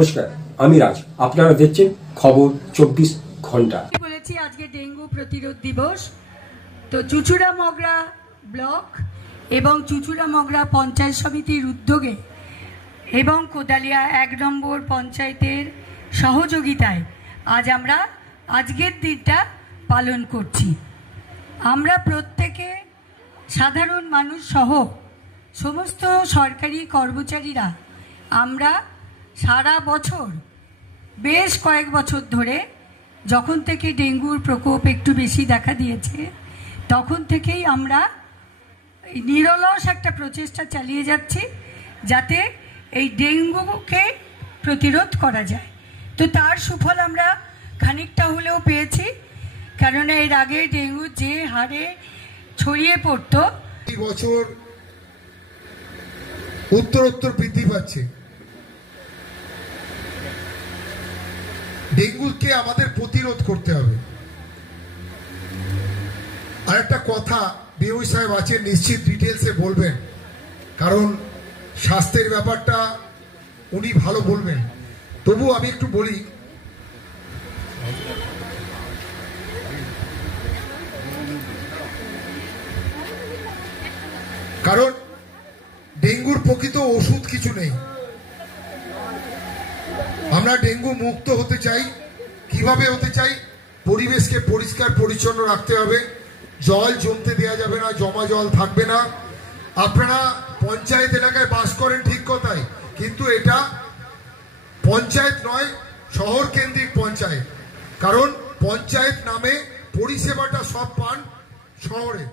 নমস্কার, আমি রাজ। আপনারা দেখছেন খবর 24 ঘন্টা। বলেছি আজকে ডেঙ্গু প্রতিরোধ দিবস। তো চুচুড়া-মগরা ব্লক এবং চুচুড়া-মগরা পঞ্চায়েত সমিতির উদ্যোগে এবং কোদালিয়া 1 নম্বর পঞ্চায়েতের সহযোগিতায় আজ আমরা আজকের দিনটা পালন করছি। আমরা প্রত্যেকে সাধারণ মানুষ সহ সমস্ত সরকারি কর্মচারীরা আমরা সারা বছর বেশ কয়েক বছর ধরে যখন থেকে ডেঙ্গুর প্রকোপ একটু বেশি দেখা দিয়েছে তখন থেকেই আমরা নিরলস একটা প্রচেষ্টা চালিয়ে যাচ্ছি যাতে এই ডেঙ্গুকে প্রতিরোধ করা যায়। তো তার সুফল আমরা খানিকটা হলেও পেয়েছি, কারণ এর আগে ডেঙ্গু যে হারে ছড়িয়ে পড়তো এই বছর উত্তরোত্তর বৃদ্ধি পাচ্ছে। ডেঙ্গুকে আমাদের প্রতিরোধ করতে হবে। আর একটা কথা বিওই সাহেব আছেন, নিশ্চিত ডিটেলসে বলবেন, কারণ স্বাস্থ্যের ব্যাপারটা উনি ভালো বলবেন। তবু আমি একটু বলি, কারণ ডেঙ্গুর প্রকৃত ওষুধ কিছু নেই। আমরা ডেঙ্গু মুক্ত হতে চাই। কিভাবে হতে চাই? পরিবেশকে পরিষ্কার পরিচ্ছন্ন রাখতে হবে, জল জমতে দেওয়া যাবে না, জমা জল থাকবে না। আপনারা পঞ্চায়েত এলাকায় বাস করেন ঠিক কথাই, কিন্তু এটা পঞ্চায়েত নয়, শহর কেন্দ্রিক পঞ্চায়েত। কারণ পঞ্চায়েত নামে পরিষেবাটা সব পান শহরে।